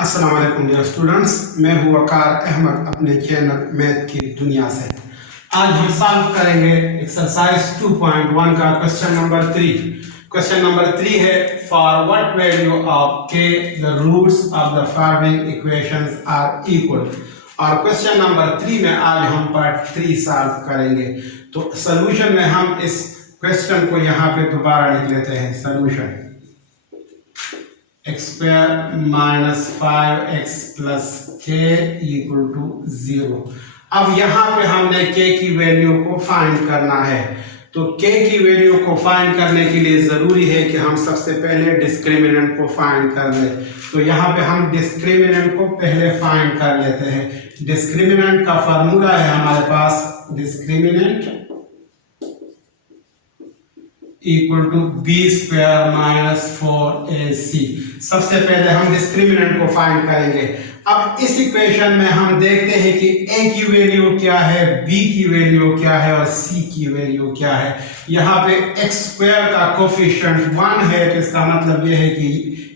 अस्सलाम वालेकुम dear students, मैं हूँ वकार अहमद अपने चैनल मैथ की दुनिया से। आज हम सॉल्व करेंगे एक्सरसाइज 2.1 का क्वेश्चन नंबर 3। क्वेश्चन नंबर 3 है for what value of K the roots of the following equations are equal. और क्वेश्चन नंबर 3 में आज हम पार्ट 3 सॉल्व करेंगे। तो सॉल्यूशन में हम इस क्वेश्चन को यहाँ पे दोबारा लिख लेते हैं। Solution x square minus 5x plus k equal to 0। अब यहाँ पे हमने k की वैल्यू को फाइंड करना है। तो k की वैल्यू को फाइंड करने के लिए जरूरी है कि हम सबसे पहले डिस्क्रिमिनेंट को फाइंड कर लें। तो यहाँ पे हम डिस्क्रिमिनेंट को पहले फाइंड कर लेते हैं। डिस्क्रिमिनेंट का फॉर्मूला है हमारे पास, discriminant equal to B square minus 4ac। सबसे पहले हम डिस्क्रिमिनेंट को फाइंड करेंगे। अब इस इक्वेशन में हम देखते हैं कि a की वैल्यू क्या है, b की वैल्यू क्या है और c की वैल्यू क्या है। यहाँ पे x स्क्वायर का कोफिशिएंट 1 है, तो इसका मतलब यह है कि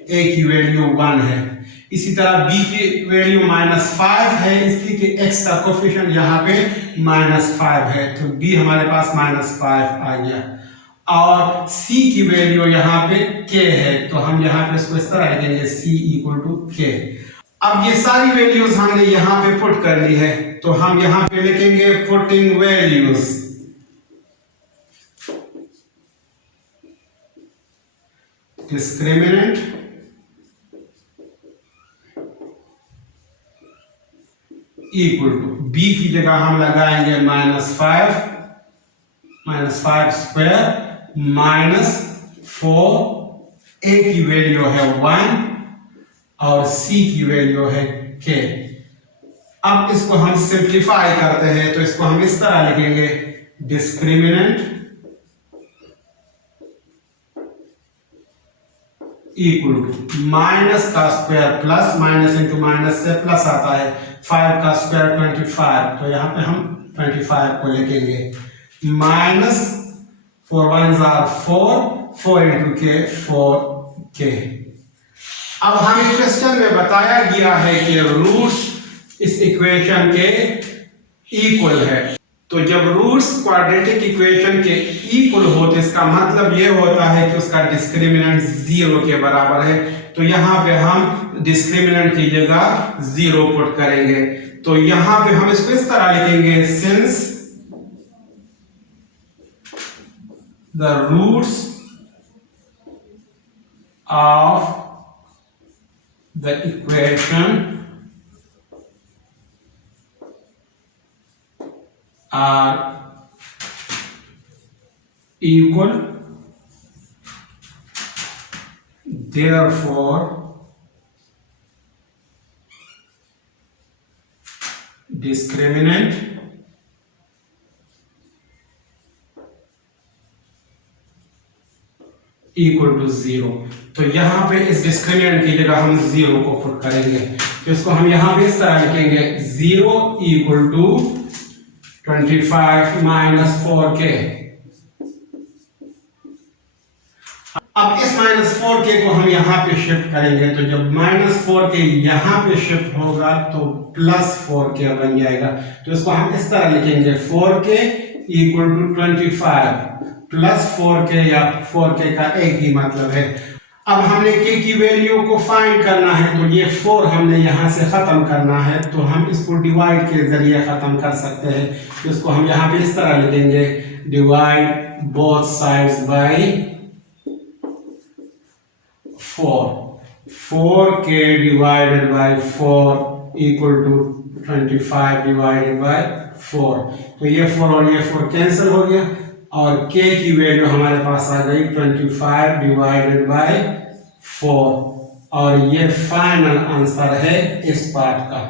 a की वैल्यू 1 है। इसी तरह b की वैल्यू -5 है, इसलिए कि x का कोफिशिएंट यहाँ पे -5 है, तो b हमारे पास -5 आ गया। और c की वैल्यू यहाँ पे k है, तो हम यहाँ पे इसको इस तरह लिखेंगे c इक्वल टू k। अब ये सारी वैल्यूज हमने यहाँ पे पुट कर ली है, तो हम यहाँ पे लिखेंगे putting values. Discriminant equal to b की जगह हम लगाएंगे -5 स्क्वायर -4, a की वैल्यू है 1 और c की वैल्यू है k। अब इसको हम सिंप्लीफाई करते हैं, तो इसको हम इस तरह लिखेंगे डिस्क्रिमिनेंट इक्वल टू माइनस का square plus, minus into minus से प्लस आता है, 5 का स्क्वायर 25, तो यहाँ पे हम 25 को लिखेंगे minus 4 1s are 4 into k 4k। अब हमें क्वेश्चन में बताया गया है कि रूट्स इस इक्वेशन के इक्वल है। तो जब रूट्स क्वाड्रेटिक इक्वेशन के इक्वल हो तो इसका मतलब यह होता है कि उसका डिस्क्रिमिनेंट 0 के बराबर है। तो यहाँ पे हम डिस्क्रिमिनेंट की जगह 0 पुट करेंगे। तो यहाँ पे हम इसको इस तरह लिखेंगे, since the roots of the equation are equal, therefore discriminant equal to 0। तो यहाँ पे इस डिस्क्रिमिनेंट की जगह हम 0 को पुट करेंगे, तो इसको हम यहाँ पे इस तरह लिखेंगे 0 इक्वल टू 25 माइनस 4k। अब इस -4k को हम यहाँ पे शिफ्ट करेंगे, तो जब -4k यहाँ पे शिफ्ट होगा तो +4k बन जाएगा। तो इसको हम इस तरह लिखेंगे 4k equal to 25 plus 4k, या 4k का एक ही मतलब है। अब हमने k की वैल्यू को फाइंड करना है, तो ये 4 हमने यहाँ से खत्म करना है, तो हम इसको डिवाइड के जरिए खत्म कर सकते हैं। तो इसको हम यहाँ पे इस तरह लिखेंगे divide both sides by 4k divided by 4 equal to 25 divided by 4। तो ये 4 और ये 4 कैंसिल हो गया और k की वैल्यू हमारे पास आ गई 25 डिवाइडेड बाय 4, और ये फाइनल आंसर है इस पार्ट का।